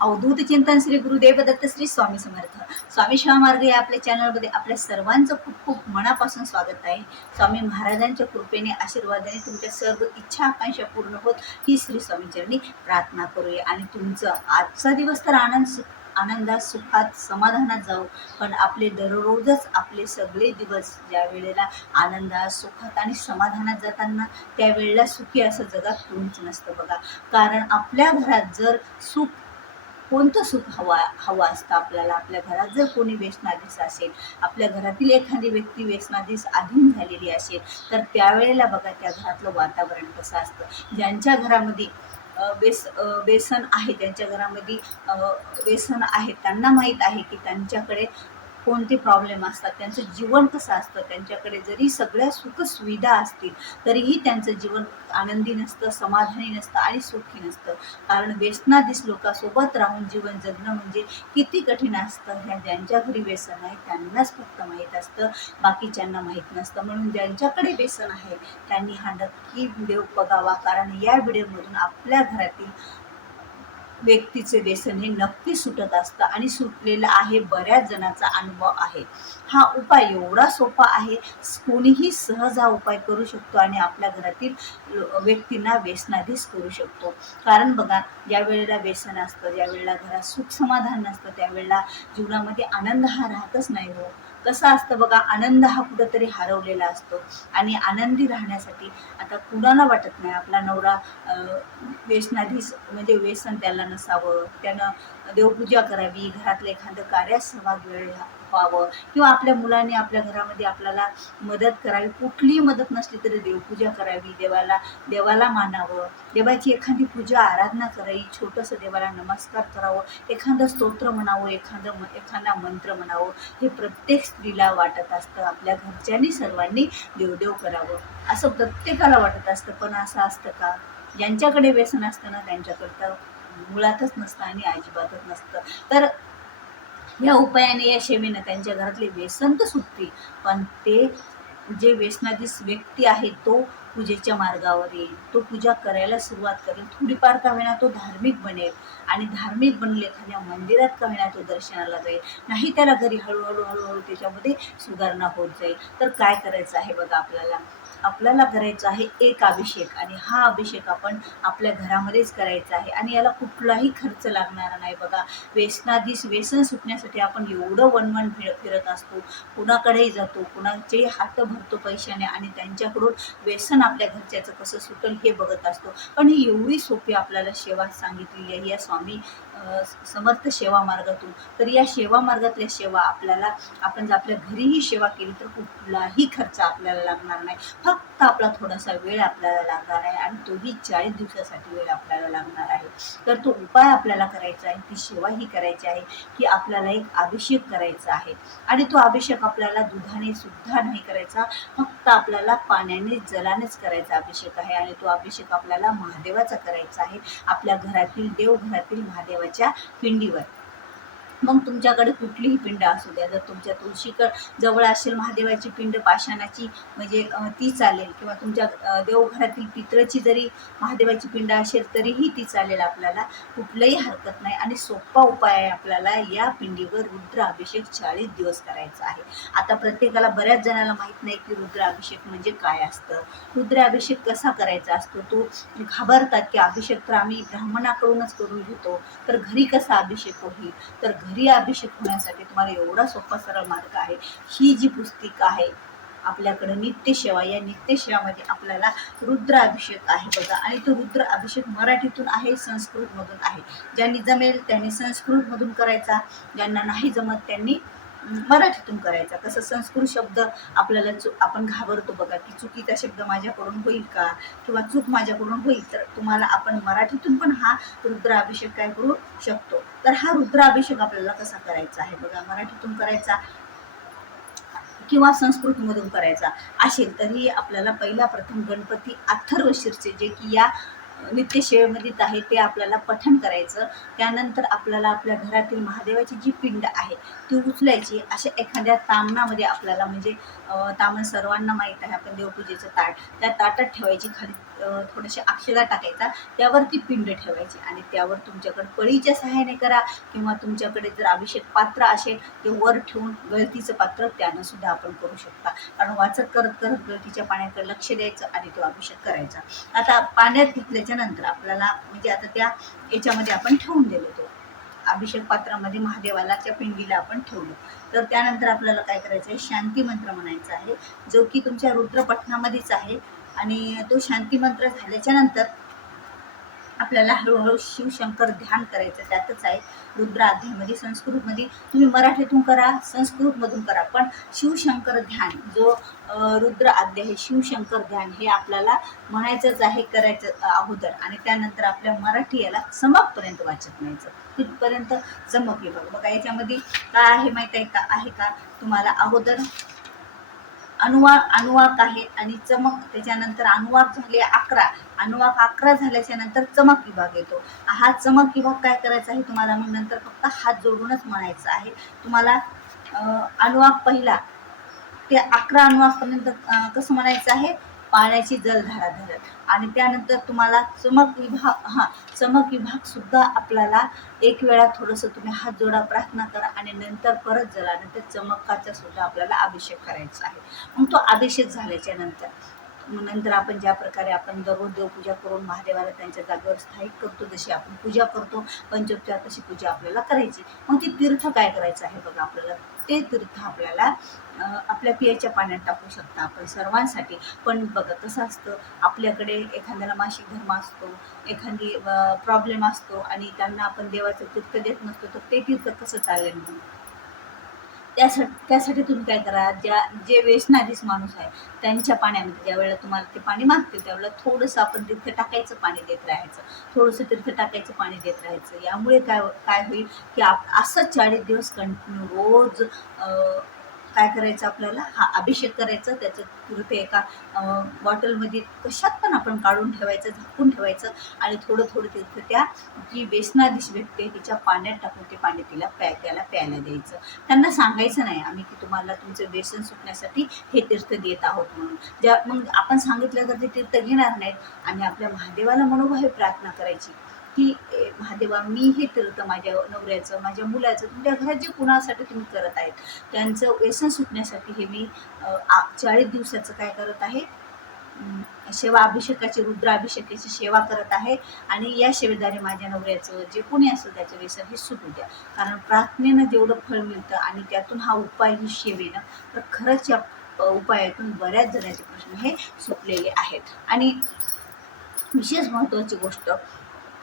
अवधूत चिंतन श्री गुरुदेव दत्त श्री स्वामी समर्थ. स्वामी शिवामार्ग या आपल्या चॅनलमध्ये आपल्या सर्वांचं खूप खूप मनापासून स्वागत आहे. स्वामी महाराजांच्या कृपेने आशीर्वादाने तुमच्या सर्व इच्छा आकांक्षा पूर्ण होत ही श्री स्वामीचरणी प्रार्थना करूया. आणि तुमचा आजचा दिवस तर आनंदात सुखात समाधानात जाऊ. पण आपले दररोजच आपले सगळे दिवस ज्या वेळेला आनंदात सुखात आणि समाधानात जाताना त्यावेळेला सुखी असं जगात कोणीच नसतं बघा. कारण आपल्या घरात जर सुख, कोणतं सुख हवं असतं आपल्याला, आपल्या घरात जर कोणी व्यसनाधीश असेल, आपल्या घरातील एखादी व्यक्ती व्यसनाधीश अधीन झालेली असेल, तर त्यावेळेला बघा त्या घरातलं वातावरण कसं असतं. ज्यांच्या घरामध्ये व्यसन आहे, ज्यांच्या घरामध्ये व्यसन आहे, त्यांना माहीत आहे की त्यांच्याकडे कोणते प्रॉब्लेम असतात, त्यांचं जीवन कसं असतं. त्यांच्याकडे जरी सगळ्या सुखसुविधा असतील तरीही त्यांचं जीवन आनंदी नसतं, समाधानी नसतं आणि सुखी नसतं. कारण व्यसनाधीश लोकांसोबत राहून जीवन जगणं म्हणजे किती कठीण असतं. ह्या ज्यांच्या घरी व्यसन आहे त्यांनाच फक्त माहीत असतं, बाकीच्यांना माहीत नसतं. म्हणून ज्यांच्याकडे व्यसन आहे त्यांनी हा नक्की व्हिडिओ बघावा. कारण या व्हिडिओमधून आपल्या घरातील व्यक्तीचे व्यसन हे नक्की सुटत असतं आणि सुटलेलं आहे. बऱ्याच जणांचा अनुभव आहे. हा उपाय एवढा सोपा आहे, कोणीही सहज हा उपाय करू शकतो आणि आपल्या घरातील व्यक्तींना व्यसनाधीश करू शकतो. कारण बघा, ज्या वेळेला व्यसन असतं, ज्या वेळेला घरात सुख समाधान नसतं, त्यावेळेला जीवनामध्ये आनंद हा राहतच नाही हो. कसं असतं बघा, आनंद हा कुठंतरी हरवलेला असतो. आणि आनंदी राहण्यासाठी आता कुणाला वाटत नाही आपला नवरा व्यसनाधीश म्हणजे व्यसन त्याला नसावं, त्यानं देवपूजा करावी, घरातलं एखादं कार्यात सहभागी व्हावं, किंवा आपल्या मुलांनी आपल्या घरामध्ये आपल्याला मदत करावी. कुठलीही मदत नसली तरी देवपूजा करावी, देवाला मानावं, देवाची एखादी पूजा आराधना करावी, छोटंसं देवाला नमस्कार करावं, एखादं स्तोत्र म्हणावं, एखादा मंत्र म्हणावं. हे प्रत्येक स्त्रीला वाटत असतं. आपल्या घरच्यांनी सर्वांनी देवदेव करावं असं प्रत्येकाला वाटत असतं. पण असं असतं का? ज्यांच्याकडे व्यसन असतं ना त्यांच्याकडे तर मुळातच नसतं आणि अजिबातच नसतं. तर या उपायाने, या सेवेनं त्यांच्या घरातले व्यसन तर सुटतील, पण ते जे व्यसनाधीश व्यक्ती आहे तो पूजेच्या मार्गावर येईल, तो पूजा करायला सुरुवात करेल. थोडीफार का होईना तो धार्मिक बनेल, आणि धार्मिक बनले एखाद्या मंदिरात का होईना तो दर्शनाला जाईल. नाही त्याला घरी हळूहळू त्याच्यामध्ये सुधारणा होत जाईल. तर काय करायचं आहे बघा, आपल्याला करायचं आहे एक अभिषेक. आणि हा अभिषेक आपण आपल्या घरामध्येच करायचा आहे आणि याला कुठलाही खर्च लागणार नाही बघा. व्यसन सुटण्यासाठी आपण एवढं वणवण फिरत असतो, कुणाकडेही जातो, कुणाचे हात भरतो पैशाने आणि त्यांच्याकडून व्यसन आपल्या घरच्याचं कसं सुटेल हे बघत असतो. पण ही एवढी सोपी आपल्याला सेवा सांगितलेली आहे या स्वामी समर्थ सेवा मार्गातून. तर या सेवा मार्गातल्या सेवा आपण जर आपल्या घरीही सेवा केली तर कुठलाही खर्च आपल्याला लागणार नाही. फक्त आपला थोडासा वेळ आपल्याला लागणार आहे, आणि तोही 40 दिवसासाठी वेळ आपल्याला लागणार आहे. तर तो उपाय आपल्याला करायचा आहे, ती सेवा ही करायची आहे की आपल्याला एक अभिषेक करायचा आहे. आणि तो अभिषेक आपल्याला दुधाने सुद्धा नाही करायचा, फक्त आपल्याला पाण्याने जलानेच करायचा अभिषेक आहे. आणि तो अभिषेक आपल्याला महादेवाचा करायचा आहे, आपल्या घरातील देवघरातील महादेवाच्या पिंडीवर. मग तुमच्याकडे कुठलीही पिंड असू द्या, जर तुमच्या जवळ असेल महादेवाची पिंड पाषाणाची म्हणजे ती चालेल, किंवा तुमच्या देवघरातील पितळची जरी महादेवाची पिंड असेल तरीही ती चालेल. आपल्याला कुठलंही हरकत नाही. आणि सोपा उपाय आहे, आपल्याला या पिंडीवर रुद्राभिषेक 40 दिवस करायचा आहे. आता प्रत्येकाला, बऱ्याच जणांना माहीत नाही की रुद्राभिषेक म्हणजे काय असतं, रुद्राभिषेक कसा करायचा असतो. तो घाबरतात की अभिषेक तर आम्ही ब्राह्मणाकडूनच करून घेतो, तर घरी कसा अभिषेक होईल. तर घरी अभिषेक होण्यासाठी तुम्हाला एवढा सोपा सरळ मार्ग आहे. ही जी पुस्तिका आहे आपल्याकडे नित्यसेवा, या नित्यसेवामध्ये आपल्याला रुद्राभिषेक आहे बघा. आणि तो रुद्राभिषेक मराठीतून आहे, संस्कृतमधून आहे. ज्यांनी जमेल त्यांनी संस्कृतमधून करायचा, ज्यांना नाही जमत त्यांनी मराठीतून करायचा. कसं संस्कृत शब्द आपल्याला आपण घाबरतो बघा की चुकीचा शब्द माझ्याकडून होईल का, किंवा चूक माझ्याकडून होईल. तर तुम्हाला आपण मराठीतून पण हा रुद्राभिषेक काय करू शकतो. तर हा रुद्राभिषेक आपल्याला कसा करायचा आहे बघा, मराठीतून करायचा किंवा संस्कृतमधून करायचा असेल तरी आपल्याला पहिला प्रथम गणपती अथर्वशीर्षे जे की या नित्यसेवेमध्येच आहे ते आपल्याला पठण करायचं. त्यानंतर आपल्याला आपल्या घरातील महादेवाची जी पिंड आहे ती उचलायची. अशा एखाद्या तामणामध्ये आपल्याला, म्हणजे तामण सर्वांना माहीत आहे, आपण देवपूजेचं ताट, त्या ताटात ठेवायची. खाली थोड्याशा अक्षदा टाकायचा, त्यावरती पिंड ठेवायची आणि त्यावर तुमच्याकडे पळीच्या सहाय्याने करा किंवा तुमच्याकडे जर अभिषेक पात्र असेल ते वर ठेवून गळतीचं पात्र त्यानं सुद्धा आपण करू शकता. कारण वाचत करत करत गळतीच्या पाण्याकडे लक्ष द्यायचं आणि तो अभिषेक करायचा. आता पाण्यात घेतल्याच्या नंतर आपल्याला म्हणजे आता त्या याच्यामध्ये आपण ठेवून दिलो, तो अभिषेक पात्रामध्ये महादेवालाच्या पिंडीला आपण ठेवलं. तर त्यानंतर आपल्याला काय करायचं आहे, शांती मंत्र म्हणायचा आहे, जो की तुमच्या रुद्रपठणामध्येच आहे. आणि तो शांती मंत्र झाल्याच्या नंतर आपल्याला हळूहळू शिवशंकर ध्यान करायचं, त्यातच आहे रुद्र अध्यायमध्ये. संस्कृतमध्ये तुम्ही मराठीतून करा, संस्कृतमधून करा, पण शिवशंकर ध्यान जो रुद्र अध्याय हे शिवशंकर ध्यान हे आपल्याला म्हणायचंच आहे, करायचं अगोदर. आणि त्यानंतर आपल्या मराठी याला समाप्तपर्यंत वाचत न्यायचं, तिथपर्यंत जमक विभाग. बघा याच्यामध्ये काय आहे माहिती आहे का तुम्हाला? अगोदर अनुवाक आहे आणि चमक, त्याच्यानंतर अनुवाक झाले 11, अनुवाक 11 झाल्याच्या नंतर चमक विभाग येतो. हा चमक विभाग काय करायचा आहे तुम्हाला? मग नंतर फक्त हात जोडूनच म्हणायचं आहे तुम्हाला. अनुवाक पहिला ते 11 अनुवाकपर्यंत कसं म्हणायचं आहे? पाण्याची जलधारा धरत. आणि त्यानंतर तुम्हाला चमक विभाग सुद्धा आपल्याला एक वेळा थोडंसं तुम्ही हात जोडा, प्रार्थना करा आणि नंतर परत जलानंतर चमकाचा सुद्धा आपल्याला अभिषेक करायचा आहे. मग तो अभिषेक झाल्याच्या नंतर आपण ज्या प्रकारे आपण दररोज देवपूजा करून महादेवाला त्यांच्या जागेवर स्थायिक करतो, जशी आपण पूजा करतो पंचोपचार, तशी पूजा आपल्याला करायची. मग ती तीर्थ काय करायचं आहे बघा आपल्याला? ते तीर्थ आपल्याला आपल्या पियाच्या पाण्यात टाकू शकता आपण सर्वांसाठी. पण बघा कसं असतं, आपल्याकडे एखाद्याला मासिक धर्म असतो, एखादी प्रॉब्लेम असतो आणि त्यांना आपण देवाचं तीर्थ देत नसतो, तर ते तीर्थ कसं चालेल? म्हणून त्यासाठी तुम्ही काय करा, जे व्यसनाधीश माणूस आहे त्यांच्या पाण्यामध्ये ज्या वेळेला तुम्हाला ते पाणी मागतील त्यावेळेला थोडंसं आपण तीर्थ टाकायचं, पाणी देत राहायचं, थोडंसं तीर्थ टाकायचं, पाणी देत राहायचं. यामुळे काय होईल की असं 40 दिवस कंटिन्यू रोज काय करायचं आपल्याला? हा अभिषेक करायचं. त्याचं तीर्थ एका बॉटलमध्ये कशात पण आपण काढून ठेवायचं, झाकून ठेवायचं आणि थोडं थोडं तीर्थ त्या जी व्यसनाधीश व्यक्ती आहे तिच्या पाण्यात टाकून ते पाणी त्याला प्यायला द्यायचं. त्यांना सांगायचं नाही आम्ही की तुम्हाला तुमचं व्यसन सुटण्यासाठी हे तीर्थ देत आहोत म्हणून. मग आपण सांगितलं तर ते तीर्थ घेणार नाहीत आणि आपल्या महादेवाला मनोभावे प्रार्थना करायची की महादेवा, मी हे तीर्थ माझ्या नवऱ्याचं, माझ्या मुलाचं, तुमच्या घरात जे कुणासाठी तुम्ही करत आहेत त्यांचं व्यसन सुटण्यासाठी हे मी 40 दिवसाचं काय करत आहे? सेवा अभिषेकाची, रुद्राभिषेकाची सेवा करत आहे. आणि या सेवेद्वारे माझ्या नवऱ्याचं जे कोणी असेल त्याचं व्यसन हे सुटू द्या. कारण प्रार्थनेनं जेवढं फळ मिळतं आणि त्यातून हा उपाय ही सेवेनं, तर खरंच या उपायातून बऱ्याच जणांचे प्रश्न हे सुटलेले आहेत. आणि विशेष महत्त्वाची गोष्ट,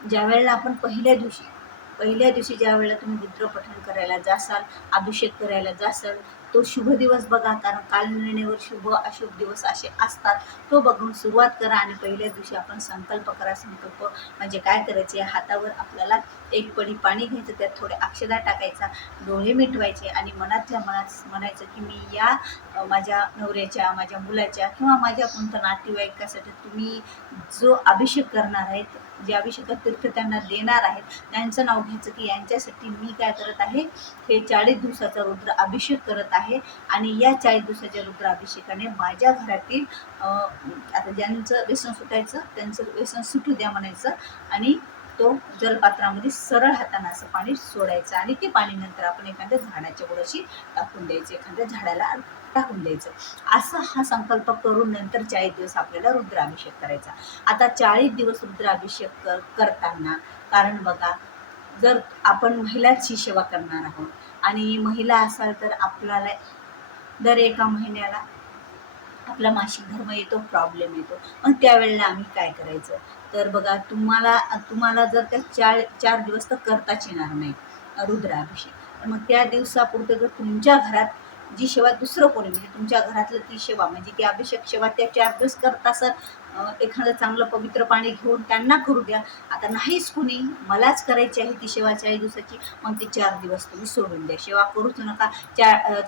ज्या वेळेला आपण पहिल्या दिवशी ज्या वेळेला तुम्ही रुद्रपठण करायला जासाल, अभिषेक करायला जासाल, तो शुभ दिवस बघा. कारण कालनिर्णयावर शुभ अशुभ दिवस असे असतात, तो बघून सुरुवात करा. आणि पहिल्या दिवशी आपण संकल्प करा. संकल्प म्हणजे काय करायचे? हातावर आपल्याला एक पडी पाणी घ्यायचं, त्यात थोडे अक्षदा टाकायचा, डोळे मिटवायचे आणि मनातल्या मनात म्हणायचं की मी या माझ्या नवऱ्याच्या, माझ्या मुलाच्या किंवा माझ्या कोणत्या नातेवाईकासाठी तुम्ही जो अभिषेक करणार आहेत, जे अभिषेक तीर्थ त्यांना देणार आहेत, त्यांचं नाव घ्यायचं की यांच्यासाठी मी काय करत आहे? हे 40 दिवसाचा रुद्र अभिषेक करत आहे. आणि या 40 दिवसाच्या रुद्र अभिषेकाने माझ्या घरातील आता ज्यांचं व्यसन सुटायचं त्यांचं व्यसन सुटू द्या म्हणायचं. आणि तो जलपात्रामध्ये सरळ हाताने असं पाणी सोडायचं आणि ते पाणी नंतर आपण एखाद्या झाडाच्या बुडाशी टाकून द्यायचं, एखाद्या झाडाला टाकून द्यायचं. असं हा संकल्प करून नंतर 40 दिवस आपल्याला रुद्राभिषेक करायचा. आता 40 दिवस रुद्राभिषेक करताना, कारण बघा जर आपण महिलाची सेवा करणार आहोत आणि महिला असाल तर आपल्याला दर एका महिन्याला आपला मासिक धर्म येतो, प्रॉब्लेम येतो. मग त्यावेळेला आम्ही काय करायचं? तर बघा तुम्हाला जर त्या 4 दिवस तर करताच येणार नाही रुद्राभिषेक, मग त्या दिवसापुरतं जर तुमच्या घरात जी सेवा दुसरं कोणी म्हणजे तुमच्या घरातलं ती सेवा म्हणजे ती अभिषेक सेवा त्या 4 दिवस करत असाल, एखादं चांगलं पवित्र पाणी घेऊन त्यांना करू द्या. आता नाहीच कुणी, मलाच करायची आहे ती सेवा 40 दिवसाची, मग ते 4 दिवस तुम्ही सोडून द्या, सेवा करूच नका.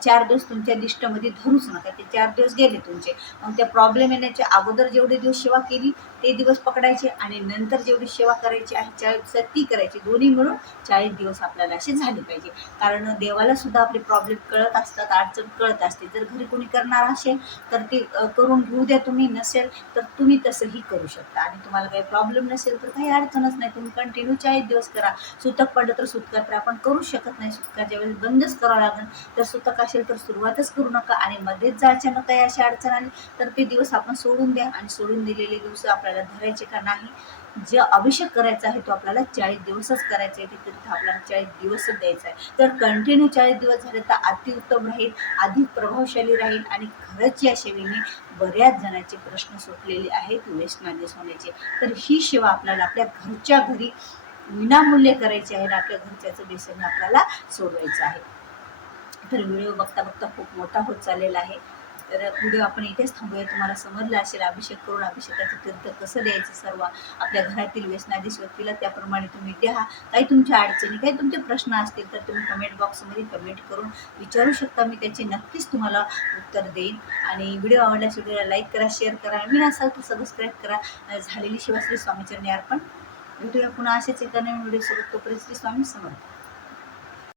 4 दिवस तुमच्या लिस्टमध्ये धरूच नका. ते 4 दिवस गेले तुमचे. मग त्या प्रॉब्लेम येण्याच्या अगोदर जेवढे दिवस सेवा केली ते दिवस पकडायचे आणि नंतर जेवढी सेवा करायची आहे 40 दिवसात ती करायची. दोन्ही मिळून 40 दिवस आपल्याला असे झाले पाहिजे. कारण देवाला सुद्धा आपले प्रॉब्लेम कळत असतात, अडचण कळत असते. जर घरी कोणी करणार असेल तर ते करून घेऊ द्या तुम्ही, नसेल तर तुम्ही तसंही करू शकता. आणि तुम्हाला काही प्रॉब्लेम नसेल तर काही अडचणच नाही, तुम्ही कंटिन्यू 40 दिवस करा. सुतक पडलं तर सुतकात तर आपण करूच शकत नाही, सुतकाच्या ज्यावेळेस बंदच करावं लागेल. तर सुतक असेल तर सुरुवातच करू नका, आणि मध्येच जर अचानक काही अशी अडचण आली तर ते दिवस आपण सोडून द्या. आणि सोडून दिलेले दिवस आपल्याला धरायचे का नाही, जे अभिषेक करायचा आहे तो आपल्याला 40 दिवसच करायचा आहे, तिथे आपल्याला 40 दिवसच द्यायचा आहे. तर कंटिन्यू 40 दिवस झाले तर अतिउत्तम राहील, अधिक प्रभावशाली राहील. आणि खरंच या सेवेने बऱ्याच जणांचे प्रश्न सुटलेले आहेत वेस्टनादीस होण्याचे. तर ही सेवा आपल्याला आपल्या घरच्या घरी विनामूल्य करायची आहे, आणि आपल्या घरच्याचं व्यसन आपल्याला सोडवायचं आहे. तर व्हिडिओ बघता बघता खूप मोठा होत चाललेला आहे, तर व्हिडिओ आपण इथेच थांबूया. तुम्हाला समजलं असेल अभिषेक करून अभिषेकाचं तीर्थ कसं द्यायचं सर्व आपल्या घरातील व्यसनाधीश व्यक्तीला, त्याप्रमाणे तुम्ही द्या. काही तुमच्या अडचणी, काही तुमचे प्रश्न असतील तर तुम्ही कमेंट बॉक्समध्ये कमेंट करून विचारू शकता, मी त्याची नक्कीच तुम्हाला उत्तर देईन. आणि व्हिडिओ आवडल्यास व्हिडिओला लाईक करा, शेअर करा, नवीन असाल तर सबस्क्राईब करा. झालेली शिवा श्री स्वामीचरणी अर्पण. भेटूया पुन्हा असेच एका नवीन व्हिडिओ सोबत. तोपर्यंत श्री स्वामी समर्थ.